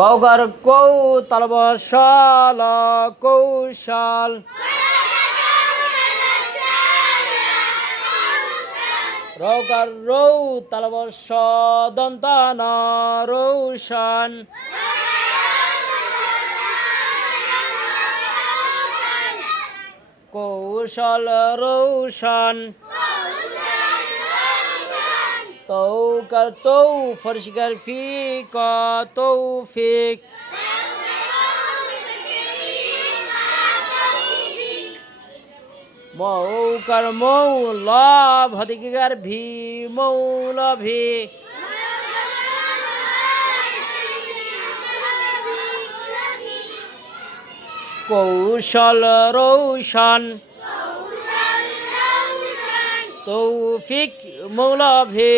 কৌগর কৌ তালবশাল কৌশল। রৌকার রৌ তালবশ দন্তান রৌশন। কৌশল রৌশন। তৌকার তৌ ফরশিকার ফিক? তৌফিক মৌকার মৌলা ভদিকার ভি মৌলা ভি কৌশল রৌশন। তৌফিক মৌলা ভি